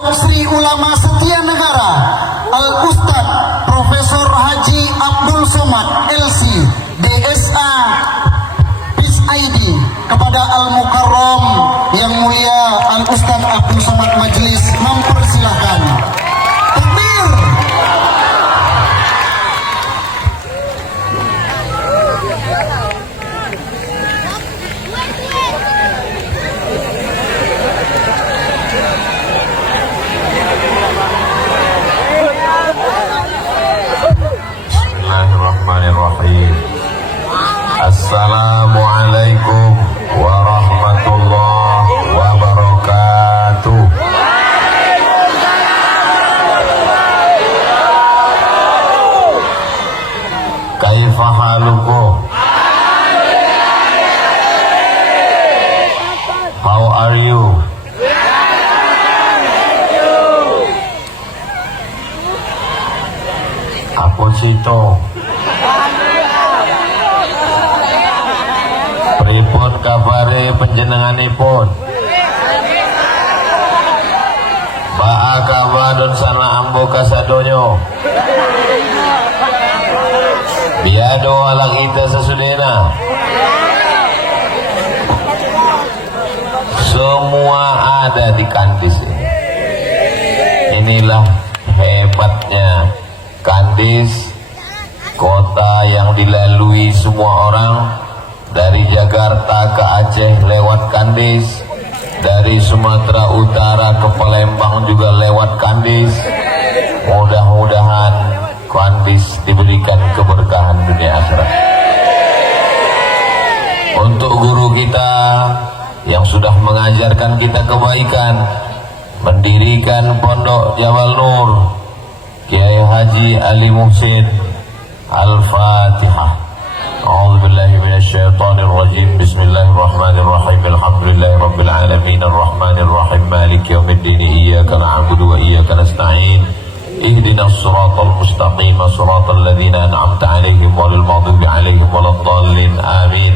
Sri Ulama Setia Negara Al-Ustad Profesor Haji Abdul Somad LC DSA BIS-ID, kepada Al-Mukarram yang mulia Al-Ustad Abdul Somad Majelis mempersilahkan. Takbir. Bismillahirrahmanirrahim. Assalamualaikum warahmatullahi wabarakatuh. Kaifa halukum? How are you? Apa cito? Pripun kabare panjenenganipun? Ba'a kawadon sana ambo kasadonyo. Biado alang ita sesudena. Semua ada di Kandis ini. Inilah hebatnya Kandis, kota yang dilalui semua orang. Dari Jakarta ke Aceh lewat Kandis, dari Sumatera Utara ke Palembang juga lewat Kandis. Mudah-mudahan Kandis diberikan keberkahan dunia akhirat. Untuk guru kita yang sudah mengajarkan kita kebaikan, mendirikan Pondok Jabal Nur, Kiai Haji Ali Muhsin, Al-Fatihah. أعوذ بالله من الشيطان الرجيم بسم الله الرحمن الرحيم الحمد لله رب العالمين الرحمن الرحيم مالك يوم الدين إياك نعبد وإياك نستعين اهدنا الصراط المستقيم صراط الذين أنعمت عليهم غير المغضوب عليهم ولا الضالين آمين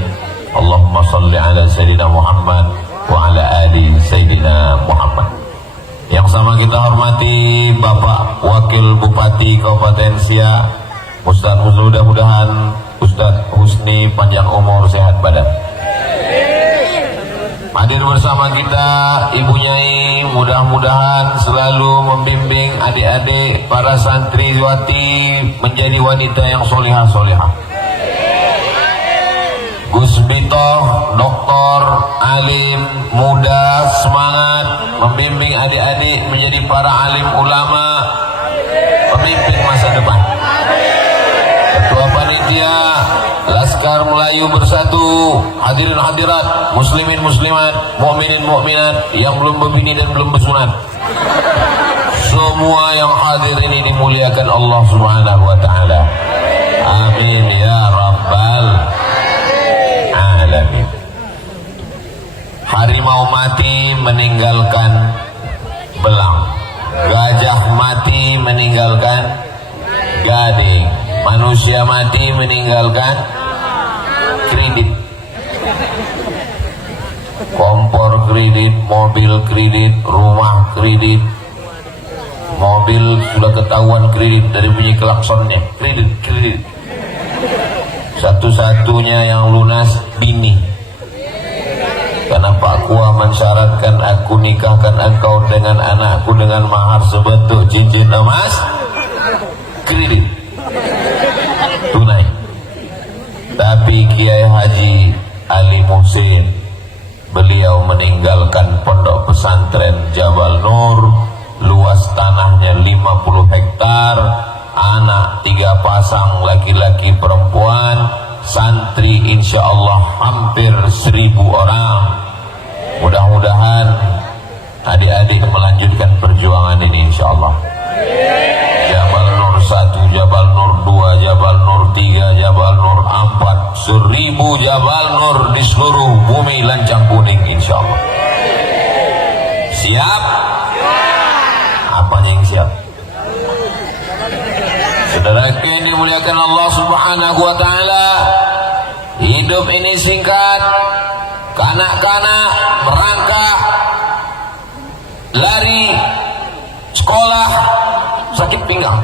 اللهم صل على سيدنا Muhammad وعلى آل سيدنا Muhammad. Yang sama kita hormati Bapak Wakil Bupati Kabupaten Siak, Ustadz, mudah-mudahan Ustadz Husni panjang umur sehat badan. Hadir bersama kita Ibu Nyai, mudah-mudahan selalu membimbing adik-adik para santriwati menjadi wanita yang solihah-solihah. Gus Bito, doktor, alim, muda, semangat membimbing adik-adik menjadi para alim ulama, pemimpin masa depan. Ketua Panitia Laskar Melayu Bersatu, hadirin hadirat, muslimin muslimat, mukminin mukminat yang belum berbini dan belum bersunat. Semua yang hadir ini dimuliakan Allah Subhanahu wa taala. Amin ya rabbal alamin. Harimau mati meninggalkan belang, gajah mati meninggalkan gading, manusia mati meninggalkan kredit, kompor kredit, mobil kredit, rumah kredit. Mobil sudah ketahuan kredit dari bunyi klaksonnya, kredit. Satu-satunya yang lunas bini, karena Pak Kua mensyaratkan aku nikahkan engkau dengan anakku dengan mahar sebentuk cincin emas, kredit tunai. Tapi Kiai Haji Ali Muhsin, beliau meninggalkan pondok pesantren Jabal Nur, luas tanahnya 50 hektar, anak 3 pasang laki-laki perempuan, santri insya Allah hampir 1000 orang. Mudah-mudahan adik-adik melanjutkan perjuangan ini insya Allah. Jabal Nur 1, Jabal Nur 2, Jabal Nur 3, Jabal Nur 4, 1000 Jabal Nur di seluruh bumi lancang kuning insya Allah. Siap? Apanya yang siap? Saudara yang dimuliakan Allah Subhanahu wa taala, hidup ini singkat. Kanak-kanak merangkak lari sekolah sakit pinggang,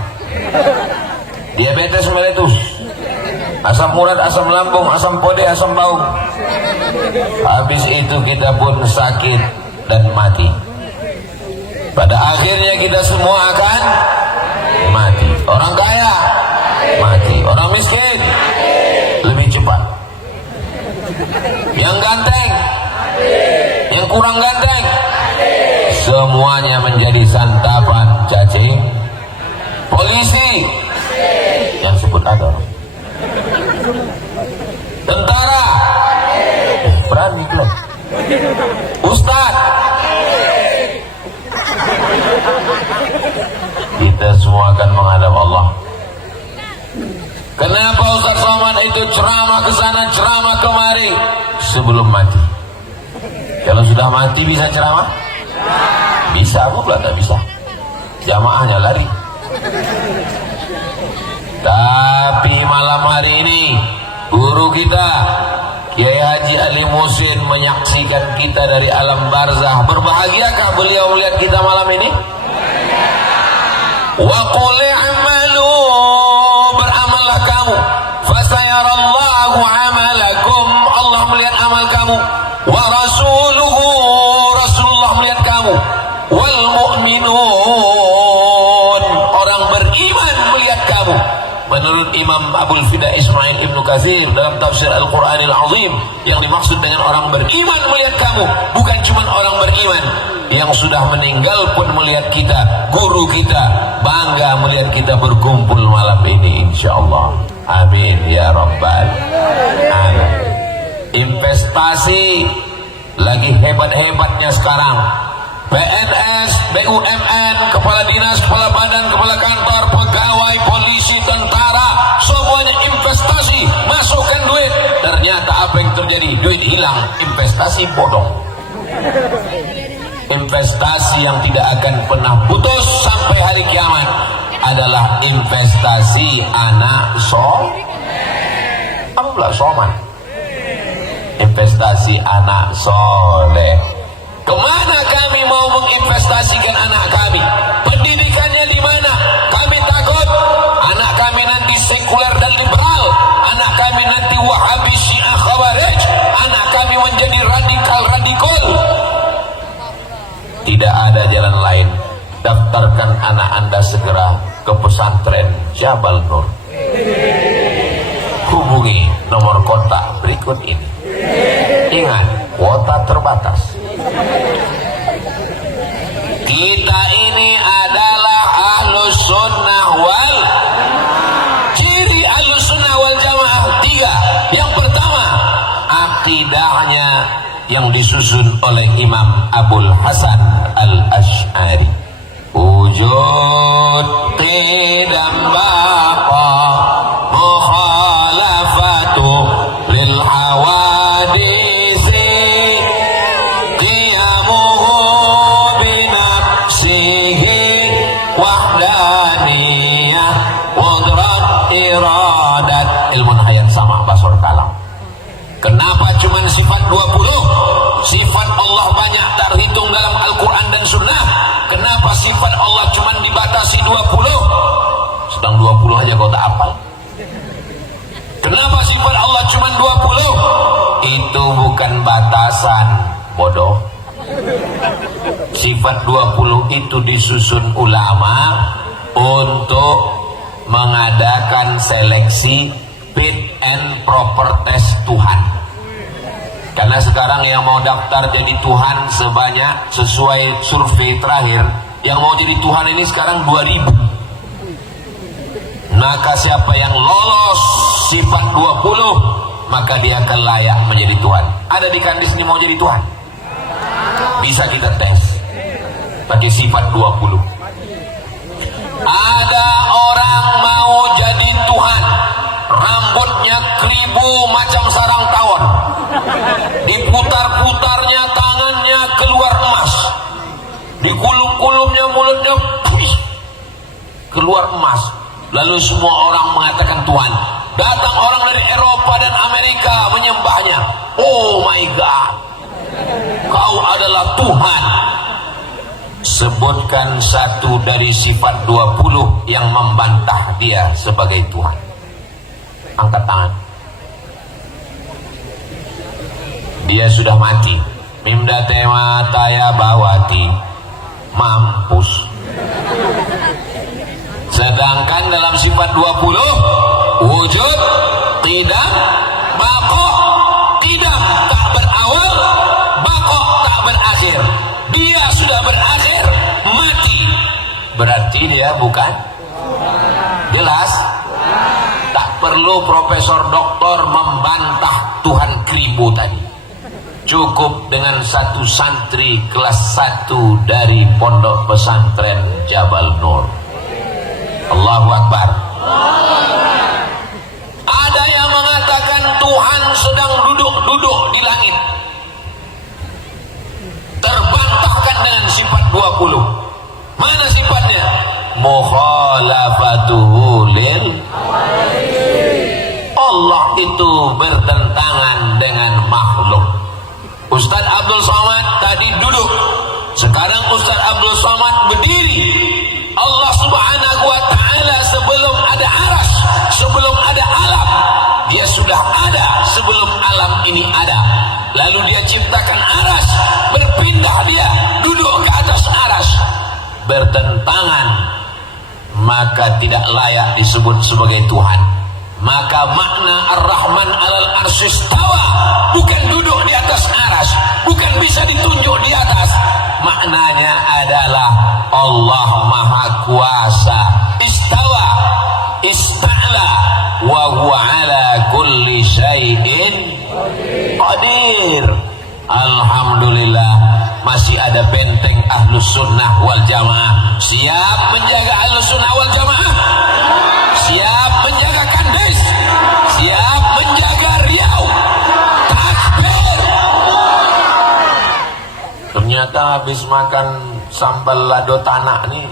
diabetes meletus, asam urat, asam lambung, asam pode, asam bau. Habis itu kita pun sakit dan mati. Pada akhirnya kita semua akan mati. Orang kaya mati, orang miskin lebih cepat. Yang ganteng, yang kurang ganteng, semuanya menjadi santapan cacing. Polisi yang sebut ada, tentara berani belum, ustad. Kita semua akan menghadap Allah. Kenapa Ustaz Somad itu ceramah ke sana, ceramah kemari sebelum mati? Kalau sudah mati bisa ceramah? Bisa, aku pula tak bisa. Jamaahnya lari. Tapi malam hari ini guru kita Kiai Haji Ali Musin menyaksikan kita dari alam barzah. Berbahagiakah beliau melihat kita malam ini? Wa qul i'malu, beramallah kamu, fasayarallahu amalakum, Allah melihat amal kamu, wa rasuluhu, Rasulullah melihat kamu, wal mu'minun, orang beriman melihat kamu. Menurut Imam Abul Fida Ismail Ibnu Katsir dalam tafsir Al-Quranil Azim, yang dimaksud dengan orang beriman melihat kamu bukan cuma orang beriman, yang sudah meninggal pun melihat kita. Guru kita bangga melihat kita berkumpul malam ini, insyaallah. Amin ya rabbal alamin. Investasi lagi hebat-hebatnya sekarang. PNS, BUMN, kepala dinas, kepala badan, kepala kantor, pegawai, polisi, tentara, semuanya investasi, masukkan duit. Ternyata apa yang terjadi? Duit hilang, investasi bodong. Investasi yang tidak akan pernah putus sampai hari kiamat adalah investasi anak apa pula soman? Investasi anak soleh. Kemana kami mau menginvestasikan anak kami? Pendidikannya di mana? Kami takut anak kami nanti sekuler dan liberal, anak kami nanti Wahabi, Syiah, Khawarij, anak kami menjadi radikal. Tidak ada jalan lain. Daftarkan anak Anda segera ke pesantren Jabal Nur. Hubungi nomor kontak berikut ini. Ingat, kuota terbatas. Kita ini adalah Ahlus Sunnah wal ciri Ahlus Sunnah wal Jamaah 3. Yang pertama, akidahnya yang disusun oleh Imam Abul Hasan Al-Asy'ari. Wujud qidam baqa mukhalafatu lil hawadisi qiyamuhu binafsihi wahdaniyah qudrat iradat. Ilmu hayat sama basur kalam. Kenapa cuma sifat 20? Sifat Allah banyak terhitung dalam Al-Quran dan Sunnah. Kenapa sifat Allah cuma dibatasi 20? Sedang 20 aja kau tak hafal. Kenapa sifat Allah cuma 20? Itu bukan batasan, bodoh. Sifat 20 itu disusun ulama untuk mengadakan seleksi fit and proper test Tuhan. Karena sekarang yang mau daftar jadi Tuhan sebanyak, sesuai survei terakhir, yang mau jadi Tuhan ini sekarang 2000. Maka siapa yang lolos sifat 20, maka dia akan layak menjadi Tuhan. Ada di Kandis ini mau jadi Tuhan? Bisa kita tes pakai sifat 20. Ada orang mau jadi Tuhan, rambutnya keribu macam sarang tawon, diputar-putarnya tangannya keluar emas, dikulum-kulumnya mulutnya keluar emas. Lalu semua orang mengatakan Tuhan. Datang orang dari Eropa dan Amerika menyembahnya. Oh my God, kau adalah Tuhan. Sebutkan satu dari sifat 20 yang membantah dia sebagai Tuhan. Angkat tangan. Dia sudah mati. Mimda tema taya bawati. Mampus. Sedangkan dalam sifat 20, wujud, tidak, baqo, tidak tak berawal, baqo tak berakhir. Dia sudah berakhir, mati. Berarti dia bukan? Jelas? Tak perlu profesor doktor membantah Tuhan Kribo tadi. Cukup dengan satu santri kelas 1 dari pondok pesantren Jabal Nur. Allahu Akbar. Ada yang mengatakan Tuhan sedang duduk-duduk di langit. Terbantahkan dengan sifat 20. Mana sifatnya? Mukhalafatuhu lil Allah itu bertentangan dengan makhluk. Ustaz Abdul Somad tadi duduk. Sekarang Ustaz Abdul Somad berdiri. Allah Subhanahu wa ta'ala sebelum ada aras, sebelum ada alam, dia sudah ada sebelum alam ini ada. Lalu dia ciptakan aras, berpindah dia duduk ke atas aras. Bertentangan, maka tidak layak disebut sebagai Tuhan. Maka makna Ar-Rahman alal arsyistawa bukan duduk di atas aras, bukan bisa ditunjuk di atas. Maknanya adalah Allah Maha Kuasa. Istawa, ista'la, wa huwa ala kulli syai'in qadir. Alhamdulillah, masih ada benteng Ahlus Sunnah wal Jamaah. Siap menjaga Ahlus Sunnah wal Jamaah? Siap menjaga Kandes? Siap menjaga Riau? Takbir! Ternyata habis makan sambal lado tanah nih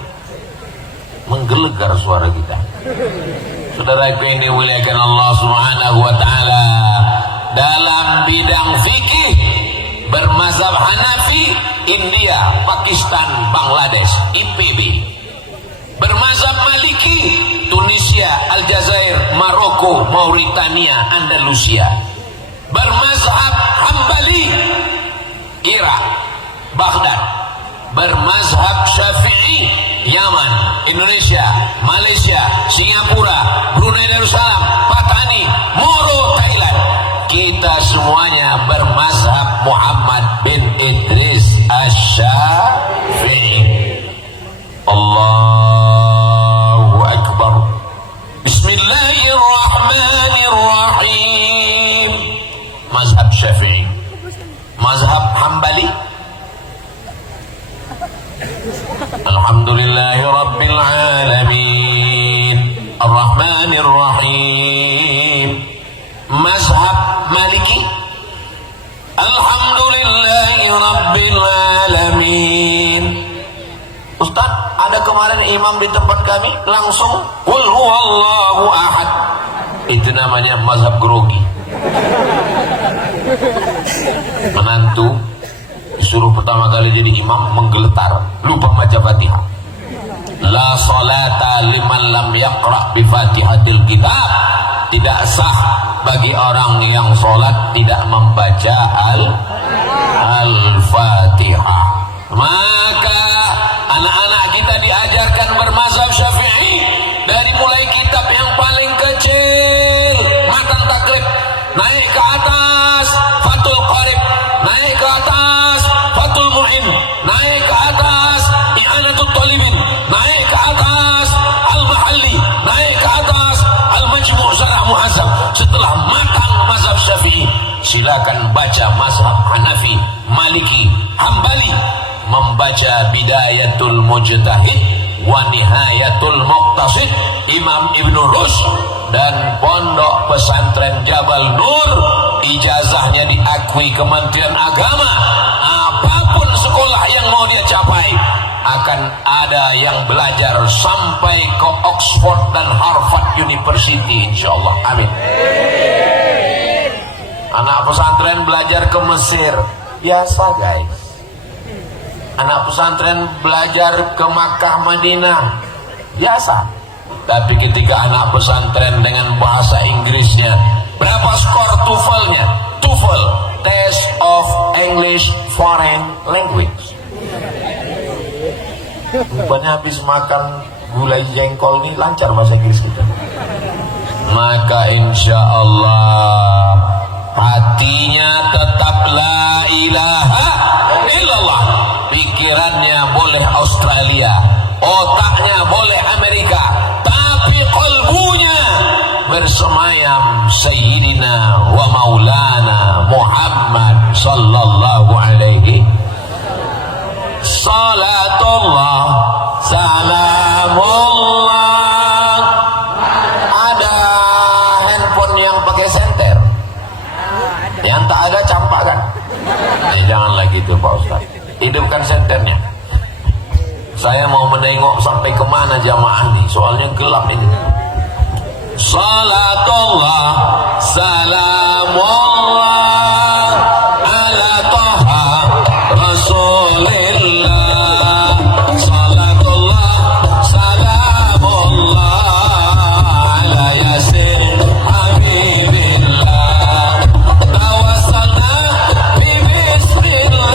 menggelegar suara kita. Saudara ini muliakan Allah Subhanahu wa ta'ala. Dalam bidang fikih bermazhab Hanafi, India, Pakistan, Bangladesh, IPB. Bermazhab Maliki, Tunisia, Aljazair, Maroko, Mauritania, Andalusia. Bermazhab Hambali, Irak, Baghdad. Bermazhab Syafi'i, Yaman, Indonesia, Malaysia, Singapura, Brunei Darussalam, Patani, Moro, Thailand. Kita semuanya bermazhab Muhammad bin Idris Asy-Syafi'i. Allahu Akbar. Bismillahirrahmanirrahim. Mazhab Syafi'i. Mazhab Hambali. Alhamdulillahi Rabbil Alamin Ar-Rahmanir Rahim. Mazhab Maliki. Alhamdulillahi Rabbil Alamin. Ustaz, ada kemarin imam di tempat kami langsung Qul huwallahu ahad. Itu namanya mazhab grogi. Menantu disuruh pertama kali jadi imam menggeletar, lupa baca Fatihah. La salata liman lam yaqra bi Fatihatil kitab. Tidak sah bagi orang yang sholat tidak membaca Al-Fatihah. Maka anak-anak kita diajarkan bermazhab Syafi'i dari mulai kitab yang paling kecil, Matan Takrib, naik ke atas Fathul Qarib, naik ke atas Fathul Mu'in, naik ke atas I'anatul Talibin, naik ke atas Al-Mahalli, naik ke atas Al-Majmu' Syarah Muhazzab. Setelah matang mazhab Syafi'i, silakan baca mazhab Hanafi, Maliki, Hambali. Membaca Bidayatul Mujtahid wa Nihayatul Muqtasid Imam Ibnu Rushd dan Pondok Pesantren Jabal Nur. Ijazahnya diakui Kementerian Agama. Apapun sekolah yang mau dia capai, akan ada yang belajar sampai ke Oxford dan Harvard University, insyaallah. Amin. Anak pesantren belajar ke Mesir, biasa guys. Anak pesantren belajar ke Makkah Madinah biasa. Tapi ketika anak pesantren dengan bahasa Inggrisnya, berapa skor TOEFL-nya? TOEFL, Test of English Foreign Language. Rupanya habis makan gulai jengkol ini lancar bahasa Inggris kita. Maka insya Allah hatinya tetap la ilaha illallah. Pikirannya boleh Australia, otaknya boleh Amerika, tapi qalbunya bersemayam Sayyidina wa Maulana Muhammad sallallahu alaihi salatullah salamullah. Ada handphone yang pakai senter, yang tak ada campakkan. Janganlah gitu Pak Ustaz, hidupkan senternya. Saya mau menengok sampai kemana jamaah ini, soalnya gelap ini. Salatullah salamullah ala Taha Rasulillah. Salatullah salamullah ala Yasin Habibillah. Tawassalna bi bismillah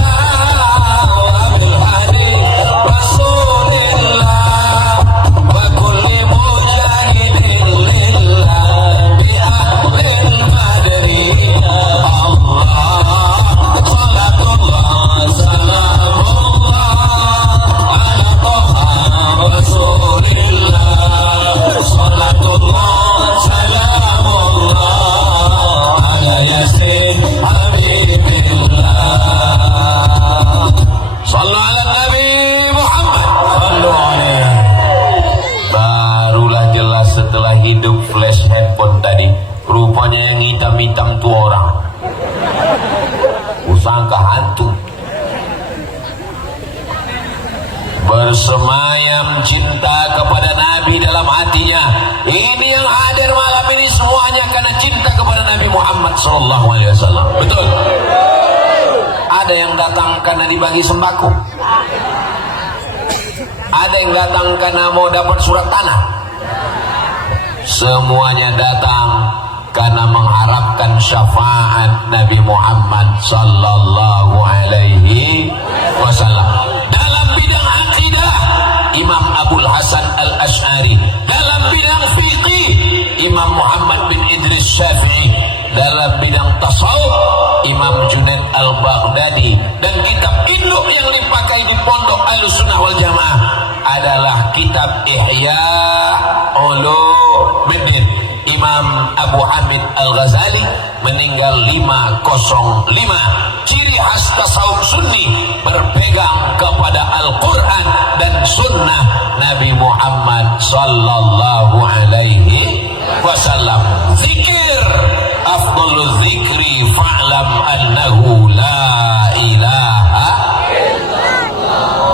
wa bil hadi Rasulillah wa kulli mujahidin lillah bi ahlil madri. Allah salatullah salamullah ala Taha Rasulillah. Salatullah salamullah ala Yasin Habibillah. Sallu ala Nabi Muhammad. Sallu alaihi. Barulah jelas setelah hidup flash handphone tadi, rupanya yang hitam-hitam tu orang. Usangka hantu. Bersemayam cinta kepada Nabi dalam hatinya. Ini yang hadir malam ini semuanya karena cinta kepada Nabi Muhammad sallallahu alaihi wasallam. Betul? Ada yang datang karena dibagi sembako. Ada yang datang karena mau dapat surat tanah. Semuanya datang karena mengharapkan syafaat Nabi Muhammad sallallahu alaihi wasallam. Dalam bidang akidah, Imam Abul Hasan Al-Ash'ari. Dalam bidang fiqih, Imam Muhammad bin Idris Syafi'i. Dalam bidang tasawuf, Imam Junaid Al-Baghdadi. Dan kitab induk yang dipakai di pondok Ahlussunnah wal Jamaah adalah kitab Ihya Ulumuddin. Imam Abu Hamid Al-Ghazali meninggal 505. Ciri khas tasawuf sunni berpegang kepada Al-Quran dan sunnah Nabi Muhammad sallallahu alaihi wasallam. Zikir afdalul zikri fa'lam annahu la ilaha.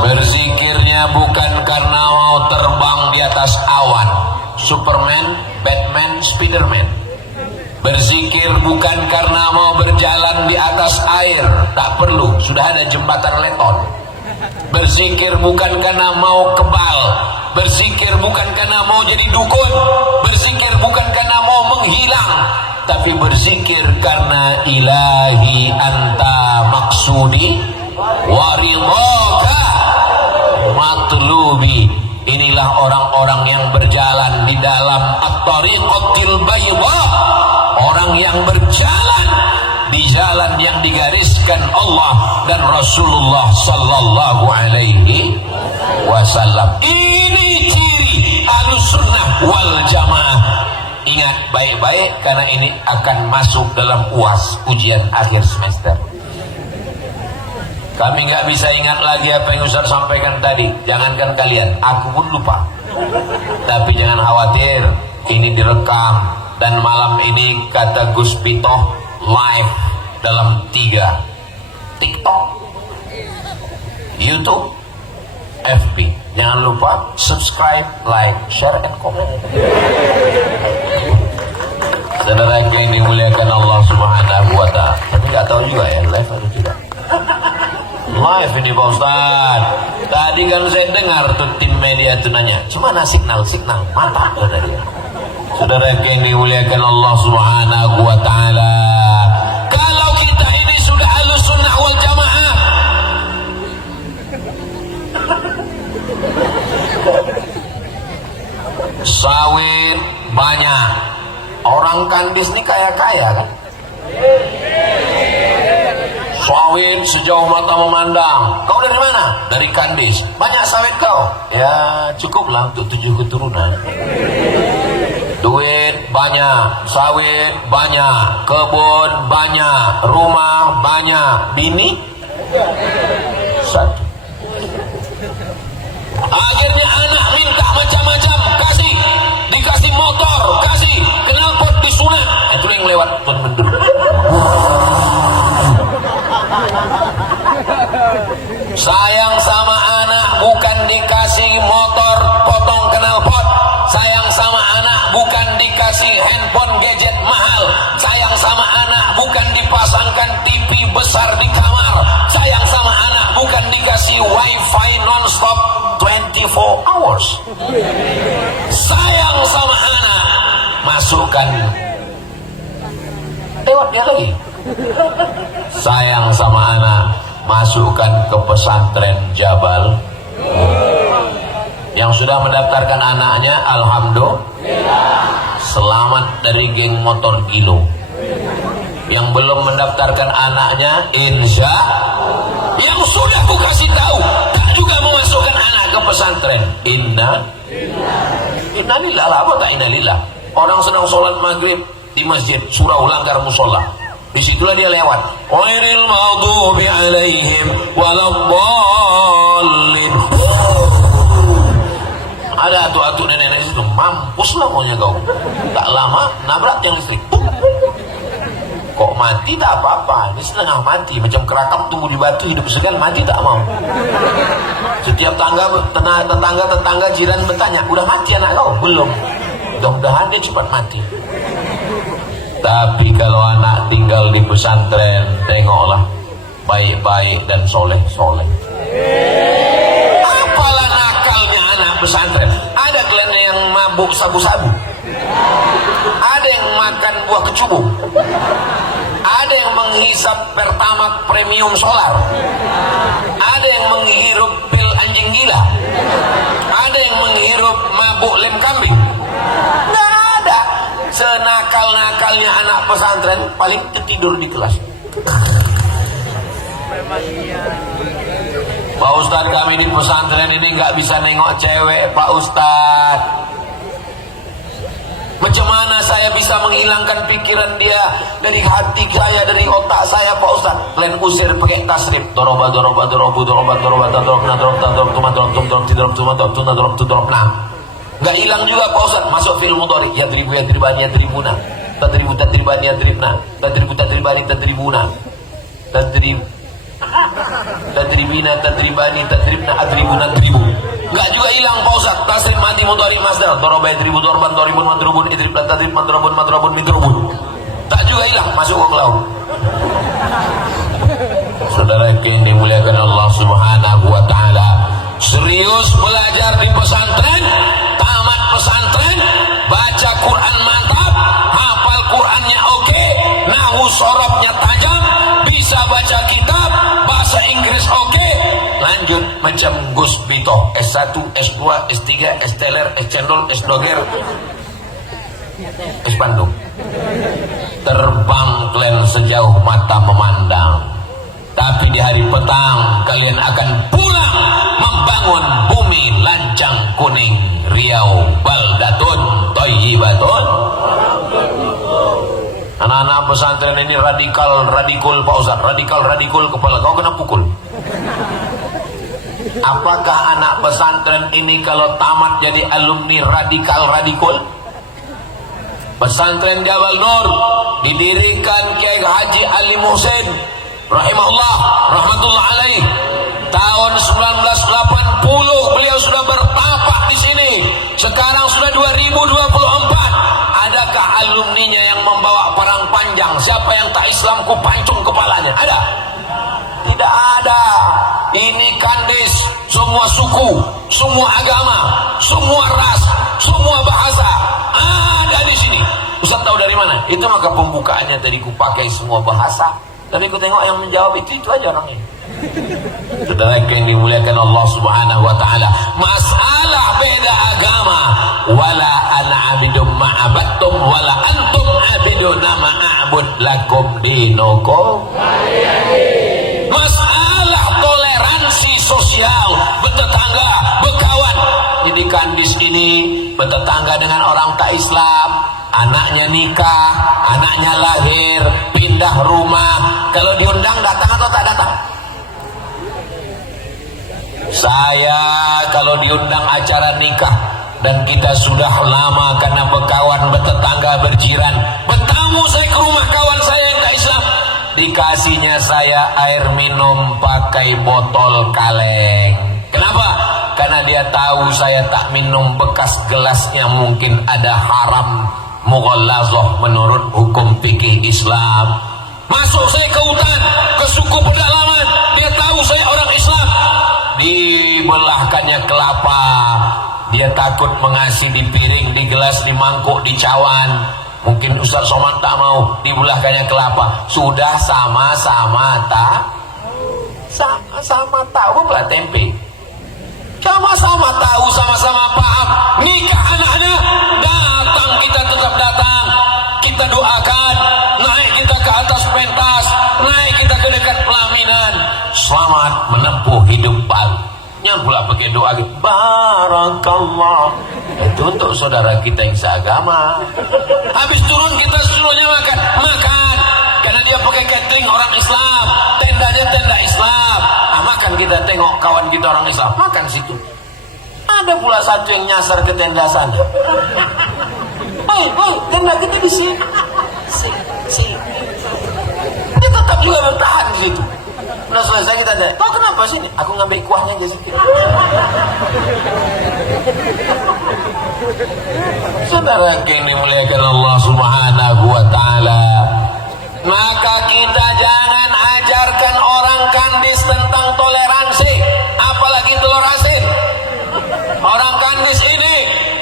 Berzikirnya bukan karena mau terbang di atas awan, Superman, Batman, Spiderman. Berzikir bukan karena mau berjalan di atas air, tak perlu, sudah ada jembatan Leton. Berzikir bukan karena mau kebal. Berzikir bukan karena mau jadi dukun. Berzikir bukan karena mau menghilang, tapi berzikir karena ilahi anta maksudi waridhaka matlubi. Inilah orang-orang yang berjalan di dalam at-tariqatil bayda, orang yang berjalan di jalan yang digariskan Allah dan Rasulullah sallallahu alaihi wasallam. Ini ciri Ahlussunnah wal Jamaah. Ingat baik-baik karena ini akan masuk dalam UAS, ujian akhir semester. Kami nggak bisa ingat lagi apa yang Ustaz sampaikan tadi. Jangankan kalian, aku pun lupa. Tapi jangan khawatir, ini direkam. Dan malam ini kata Gus Pitoh live dalam 3: TikTok, YouTube, FB. Jangan lupa subscribe, like, share, and comment. Saudara yang dimuliakan Allah Subhanahu wa Ta'ala. Tapi nggak tahu juga ya live atau tidak. Live ini Pak Ustaz. Tadi kan saya dengar tuh tim media tuh nanya, "Cuma signal mantap," kata dia. Saudara yang dimuliakan Allah Subhanahu wa taala. Kalau kita ini sudah Ahlus Sunnah wal Jamaah, sawit banyak. Orang Kandis ini kaya-kaya kan? Sawit sejauh mata memandang. Kau dari mana? Dari Kandis. Banyak sawit kau? Ya cukuplah untuk 7 keturunan. Duit banyak, sawit banyak, kebun banyak, rumah banyak, bini satu. Akhirnya anak minta macam-macam, dikasih motor, kasih knalpot disunat. Itu yang lewat tuan mendur. Sayang sama anak bukan dikasih motor potong knalpot. Sayang sama anak bukan dikasih handphone gadget mahal. Sayang sama anak bukan dipasangkan TV besar di kamar. Sayang sama anak bukan dikasih wifi non-stop 24 hours. Sayang sama anak, masukkan lewat dia lagi. Sayang sama anak, masukkan ke pesantren Jabal. Yang sudah mendaftarkan anaknya, alhamdulillah, selamat dari geng motor gilo. Yang belum mendaftarkan anaknya, insya. Yang sudah aku kasih tahu, tak juga memasukkan anak ke pesantren. Innalillah, apa tak innalillah? Orang sedang sholat maghrib di masjid, surau langgar musola. Disitulah dia lewat. Ghairil maghdubi alaihim waladdallin. Ada atu-atu nenek-nenek situ, mampuslah maunya kau. Tak lama nabrak yang listrik. Kok mati tak apa-apa, ini setengah mati, macam kerakam tumbuh di batu, hidup segan, mati tak mau. Setiap tetangga jiran bertanya, udah mati anak kau? Belum. Mudah-mudahan dia cepat mati. Tapi kalau anak tinggal di pesantren, tengoklah, baik-baik dan soleh-soleh. Apalah nakalnya anak pesantren. Ada kalian yang mabuk sabu-sabu, ada yang makan buah kecubung, ada yang menghisap pertamax premium solar, ada yang menghirup pil anjing gila, ada yang menghirup mabuk lem kambing. Nggak ada. Senakal-nakalnya anak pesantren paling tidur di kelas. Pak Ustadz, kami di pesantren ini nggak bisa nengok cewek, Pak Ustadz. Macam mana saya bisa menghilangkan pikiran dia dari hati saya, dari otak saya, Pak Ustadz? Kalian usir pakai tasrif. Nggak hilang juga Pak Ustadz. Masuk film mudhari, yadribani yadribuna, tadribani yadribna, tadribani tadribuna, tadribina tadribani tadribna adribuna adribu. Nggak juga hilang Pak Ustadz. Tasrif mati mudhari masdar, daraba yadribu darban daribun madrubun idrib la tadrib madrabun madrabun midrubun. Tak juga hilang, masuk ke laut. Saudara yang dimuliakan Allah Subhanahu wa taala, serius belajar di pesantren, tamat pesantren, baca Quran mantap, hafal Qurannya oke, nahwu sorobnya tajam, bisa baca kitab, bahasa Inggris oke, lanjut macam Gus Bito, S1, S2, S3, S-teler, S-cendol, S-doger, S-bandung. Terbang kalian sejauh mata memandang, tapi di hari petang kalian akan pulang membangun bumi lancang kuning Riau, baldatun thayyibatun. Anak-anak pesantren ini radikul Pak Ustaz, radikul kepala kau kena pukul. Apakah anak pesantren ini kalau tamat jadi alumni radikul? Pesantren Jabal Nur didirikan Kiai Haji Ali Muhsin rahimahullah, rahmatullah alaih. Tahun 1980 beliau sudah bertapak di sini. Sekarang sudah 2024. Adakah alumninya yang membawa parang panjang? Siapa yang tak Islam ku pancung kepalanya? Ada? Tidak ada. ini kandis, semua suku, semua agama, semua ras, semua bahasa ada di sini. Ustaz tahu dari mana? Itu maka pembukaannya tadi ku pakai semua bahasa. Tapi ku tengok yang menjawab itu aja orangnya. Saudara yang dimuliakan Allah Subhanahu wa taala, masalah beda agama, wala ana abidum ma'abattum wala antum abiduna ma'abud lakum dinukum. Masalah toleransi sosial, bertetangga, berkawan. Jadi kandis ini bertetangga dengan orang tak Islam, anaknya nikah, anaknya lahir, pindah rumah, kalau diundang datang atau tak datang? Saya kalau diundang acara nikah dan kita sudah lama karena berkawan, bertetangga, berjiran, bertamu saya ke rumah kawan saya yang tak Islam, dikasihnya saya air minum pakai botol kaleng. Kenapa? Karena dia tahu saya tak minum, bekas gelasnya mungkin ada haram mughallazah menurut hukum fikih Islam. Masuk saya ke hutan, ke suku pedalaman, dia tahu saya orang Islam, dibelahkannya kelapa, dia takut mengasih di piring, di gelas, di mangkuk, di cawan. Mungkin Ustaz Somad tak mau, dibelahkannya kelapa. Sudah sama-sama tahu belah tempe, sama-sama tahu, sama-sama paham. Nikah anaknya, datang, kita tetap datang, kita doakan, naik kita ke atas pentas, naik kita ke dekat pelaminan. Selamat menempuh hidup baru. Yang pula pakai doa barakallah, itu untuk saudara kita yang seagama. Habis turun kita suruhnya makan, karena dia pakai catering orang Islam, tendanya tenda Islam. Makan, kita tengok kawan kita orang Islam makan situ. Ada pula satu yang nyasar ke tenda sana. Hei, tenda kita di sini. Dia tetap juga bertahan di situ. Udah selesai kita tanya, kau kenapa sini? Aku ngambil kuahnya aja sedikit. Saudara yang dimuliakan Allah Subhanahu wa taala, maka kita jangan ajarkan orang kandis tentang toleransi, apalagi telur asin. Orang kandis ini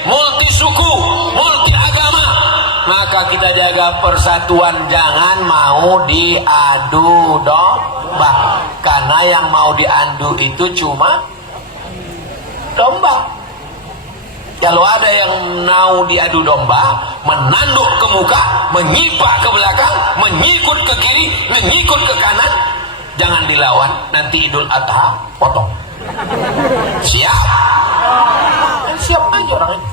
multi suku, multi agama, maka kita jaga persatuan, jangan mau diadu domba. Karena yang mau diadu itu cuma domba. Kalau ada yang mau diadu domba, menanduk ke muka, menyipak ke belakang, menyikut ke kiri, menyikut ke kanan, jangan dilawan. Nanti Idul Adha potong. Siap? Siap aja orangnya.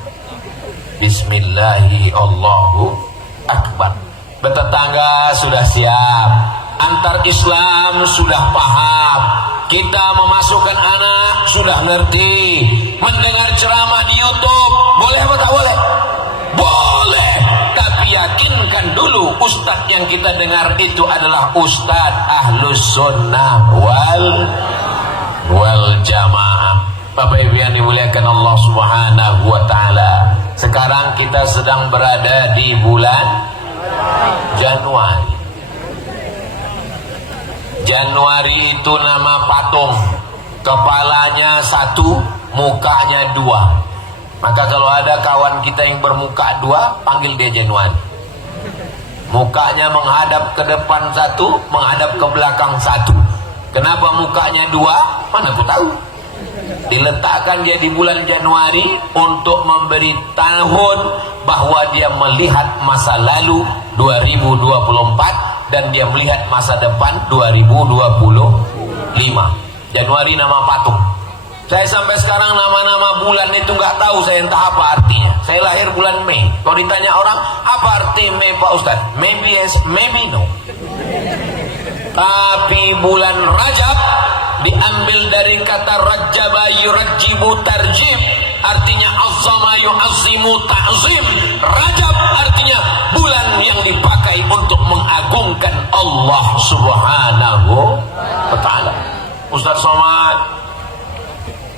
Bismillahi Allahu Akbar. Bertetangga sudah siap, antar Islam sudah paham, kita memasukkan anak sudah ngerti, mendengar ceramah di YouTube boleh apa tak boleh? Boleh, tapi yakinkan dulu ustadz yang kita dengar itu adalah ustadz ahlus sunnah wal jamaah. Bapak Ibu yang dimuliakan Allah Subhanahu wa taala, sekarang kita sedang berada di bulan Januari. Januari itu nama patung, kepalanya satu, mukanya dua. Maka kalau ada kawan kita yang bermuka dua, panggil dia Januari. Mukanya menghadap ke depan satu, menghadap ke belakang satu. Kenapa mukanya dua? Mana aku tahu. Diletakkan dia di bulan Januari untuk memberitahu bahwa dia melihat masa lalu 2024 dan dia melihat masa depan 2025. Januari nama patung. Saya sampai sekarang nama-nama bulan itu nggak tahu, saya entah apa artinya. Saya lahir bulan Mei. Kalau ditanya orang apa arti Mei Pak Ustaz, maybe yes, maybe no. Tapi bulan Rajab diambil dari kata rajaba yurajjibu tarjib, artinya azzama yu'azzimu ta'zim. Rajab artinya bulan yang dipakai untuk mengagungkan Allah Subhanahu wa taala. Ustaz Somad,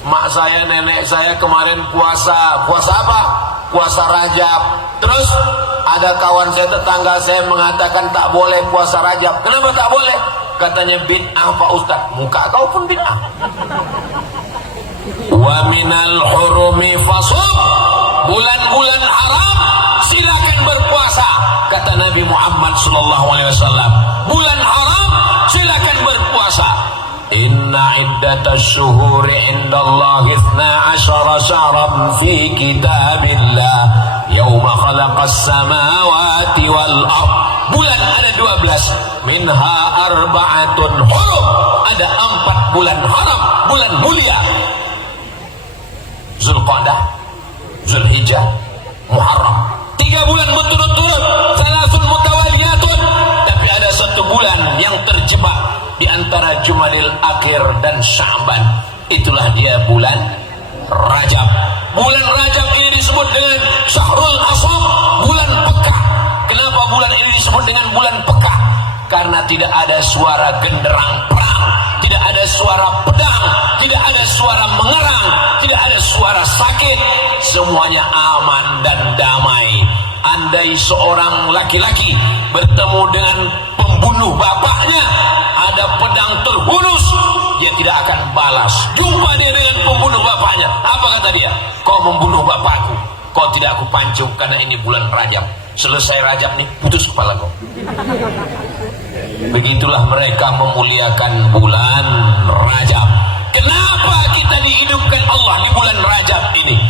mak saya, nenek saya kemarin puasa apa? Puasa Rajab. Terus ada kawan saya, tetangga saya mengatakan tak boleh puasa Rajab. Kenapa tak boleh? Katanya bid'ah Pak Ustaz. Muka kau pun bid'ah. Wa minal hurumi fasum, bulan-bulan haram silakan berpuasa, kata Nabi Muhammad sallallahu alaihi wasallam. Bulan haram silakan berpuasa. Inna iddatash syuhuri indallahi 12 syahran fi kitabillah yauma khalaqas samawati wal ard. Bulan ada 12, minha arba'atun hurum, ada 4 bulan haram, bulan mulia. Zulqa'dah, Zulhijjah, Muharram. 3 bulan berturut-turut, salasul mutawaliyatun. Tapi ada 1 bulan yang terjebak di antara Jumadil Akhir dan Sya'ban. Itulah dia bulan Rajab. Bulan Rajab ini disebut dengan Syahrul Asam, bulan pekah. Kenapa bulan ini disebut dengan bulan pekah? Karena tidak ada suara genderang perang, tidak ada suara pedang, tidak ada suara mengerang, tidak ada suara sakit. Semuanya aman dan damai. Andai seorang laki-laki bertemu dengan pembunuh bapaknya, ada pedang terhunus, dia tidak akan balas. Jumpa dia dengan pembunuh bapaknya, apa kata dia? Kau membunuh bapakku, kau tidak aku pancung karena ini bulan Rajab. Selesai Rajab nih, putus kepala kau. Begitulah mereka memuliakan bulan Rajab. Kenapa kita dihidupkan Allah di bulan Rajab ini?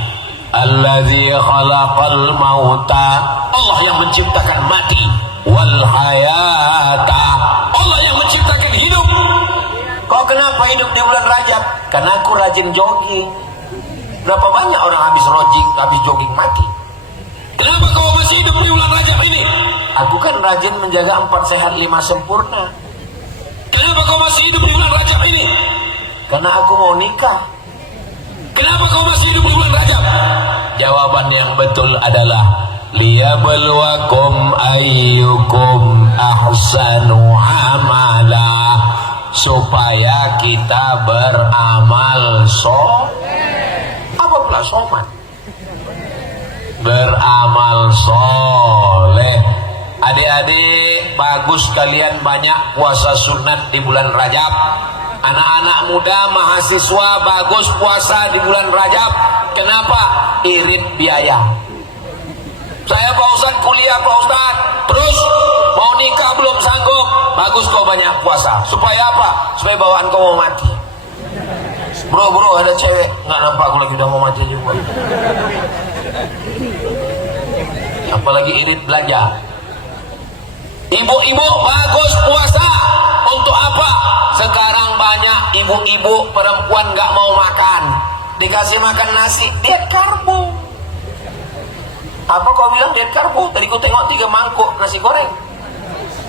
Allazi khalaqal mauta, Allah yang menciptakan mati, wal hayata, Allah yang menciptakan hidup. Kau kenapa hidup di bulan Rajab? Karena aku rajin jogging. Berapa banyak orang habis jogging mati. Kenapa kau masih hidup di bulan Rajab ini? Aku kan rajin menjaga 4 sehat 5 sempurna. Kenapa kau masih hidup di bulan Rajab ini? Karena aku mau nikah. Kenapa kau masih hidup di bulan Rajab? Jawaban yang betul adalah liyabluwakum ayyukum ahsanu amala, supaya kita beramal apa pula soman? Beramal soleh. Adik-adik, bagus kalian banyak puasa sunat di bulan Rajab. Anak-anak muda, mahasiswa, bagus puasa di bulan Rajab. Kenapa? Irit biaya. Saya Pak Ustaz kuliah Pak Ustaz, terus mau nikah belum sanggup. Bagus kau banyak puasa. Supaya apa? Supaya bawaan kau mau mati. Bro ada cewek, nggak nampak aku lagi udah mau mati juga. Apalagi irit belanja. Ibu-ibu bagus puasa. Untuk apa? Sekarang banyak ibu-ibu perempuan gak mau makan, dikasih makan nasi, diet karbo. Apa kau bilang diet karbo? Tadi ku tengok 3 mangkuk nasi goreng.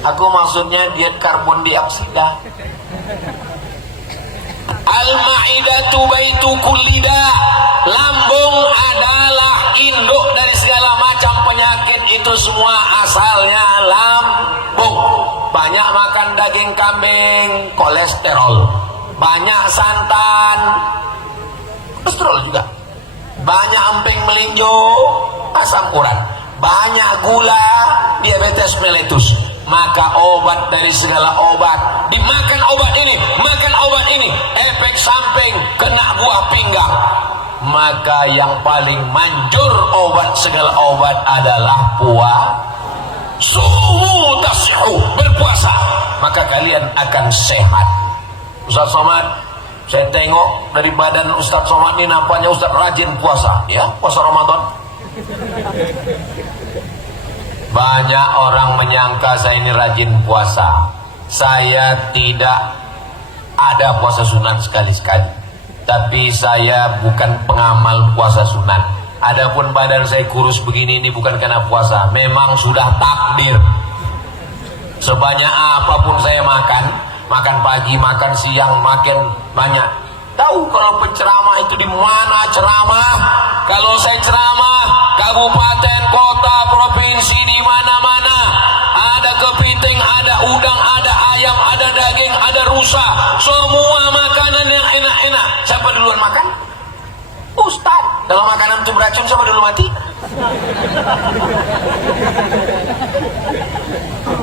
Aku maksudnya diet karbon dioksida. Al-ma'idatu baitu kullida, lambung adalah induk dari segala macam penyakit. Itu semua asalnya lambung. Banyak makan daging kambing, kolesterol. Banyak santan, kolesterol juga. Banyak emping melinjo, asam urat. Banyak gula, diabetes mellitus. Maka obat dari segala obat, dimakan obat ini, makan obat ini, efek samping kena buah pinggang. Maka yang paling manjur obat segala obat adalah sumu tasihu, berpuasa, maka kalian akan sehat. Ustaz Somad, saya tengok dari badan Ustaz Somad ini nampaknya Ustaz rajin puasa, ya, puasa Ramadan. Banyak orang menyangka saya ini rajin puasa. Saya tidak ada puasa sunat sekali-sekali. Tapi saya bukan pengamal puasa sunat. Adapun badan saya kurus begini ini bukan karena puasa, memang sudah takdir. Sebanyak apapun saya makan pagi, makan siang, makan banyak. Tahu kalau penceramah itu di mana ceramah? Kalau saya ceramah, kabupaten, kota, provinsi, di mana-mana ada kepiting, ada udang, ada ayam, ada daging, ada rusa, semua makanan yang enak-enak. Siapa duluan makan? Ustaz. Dalam makanan itu beracun, siapa dulu mati?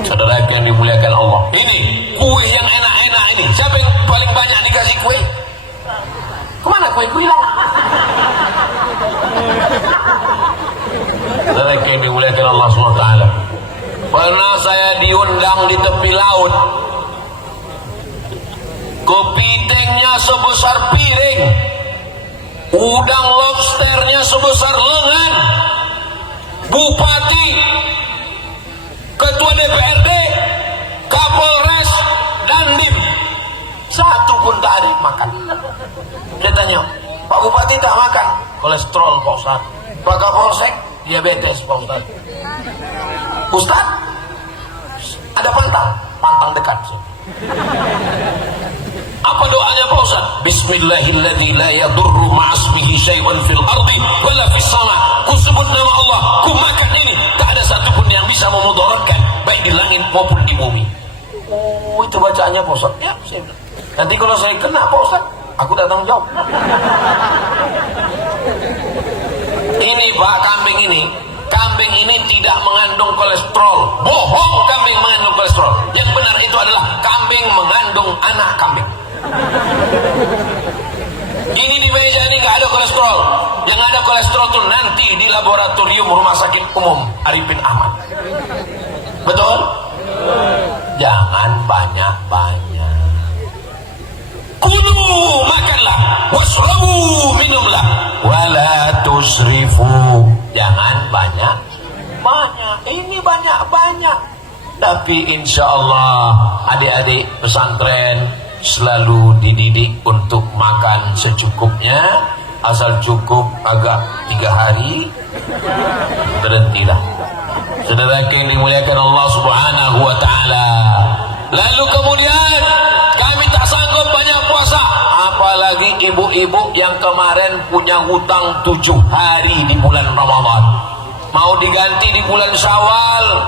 Saudara yang dimuliakan Allah, ini kue yang enak-enak ini, siapa yang paling banyak dikasih kue? Kemana kue-kue lah? Saudara yang dimuliakan Allah SWT, pernah saya diundang di tepi laut, kepitingnya sebesar piring, udang lobsternya sebesar lengan, bupati, ketua DPRD, Kapolres, Dandim, satu pun tak ada makan. Saya tanya, Pak Bupati tak makan? Kolesterol Pak Ustaz. Pak Kapolsek, diabetes Pak Ustaz. Ustaz, ada pantang? Pantang dekat. Apa doanya Pak Ustaz? Bismillahilladzi la yadurru ma'asmihi syai'un fil ardi wala fis sama. Ku sebut nama Allah, ku makan ini, tak ada satupun yang bisa memudaratkan baik di langit maupun di bumi. Oh, itu bacaannya Pak Ustaz. Ya, saya bilang. Nanti kalau saya kena Pak Ustaz, aku datang jawab. Ini Pak, kambing ini tidak mengandung kolesterol. Bohong, kambing mengandung kolesterol. Yang benar itu adalah kambing mengandung anak kambing. Ini di meja ini gak ada kolesterol. Yang ada kolesterol tuh nanti di laboratorium Rumah Sakit Umum Arifin Ahmad. Betul? Jangan banyak-banyak. Kulu, makanlah. Wasrabu, minumlah. Wala tusrifu. Jangan banyak-banyak. Ini banyak-banyak. Tapi insya Allah adik-adik pesantren selalu dididik untuk makan secukupnya, asal cukup agak 3 hari berhentilah. Saudara yang dimuliakan Allah Subhanahu wa taala. Lalu kemudian kami tak sanggup banyak puasa, apalagi ibu-ibu yang kemarin punya hutang 7 hari di bulan Ramadan, mau diganti di bulan Syawal,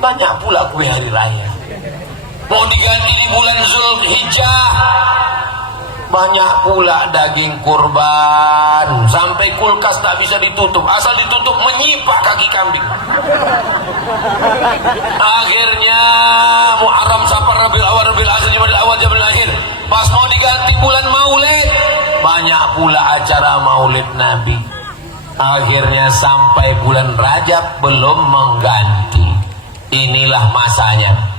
banyak pula kue hari raya. Mau diganti di bulan Zulhijjah, banyak pula daging kurban, sampai kulkas tak bisa ditutup, asal ditutup menyipak kaki kambing. Akhirnya Muharram, Safar, Rabiul Awal, Rabiul Akhir, Jumadil Awal, Jumadil Akhir, pas mau diganti bulan Maulid, banyak pula acara Maulid Nabi. Akhirnya sampai bulan Rajab belum mengganti. Inilah masanya.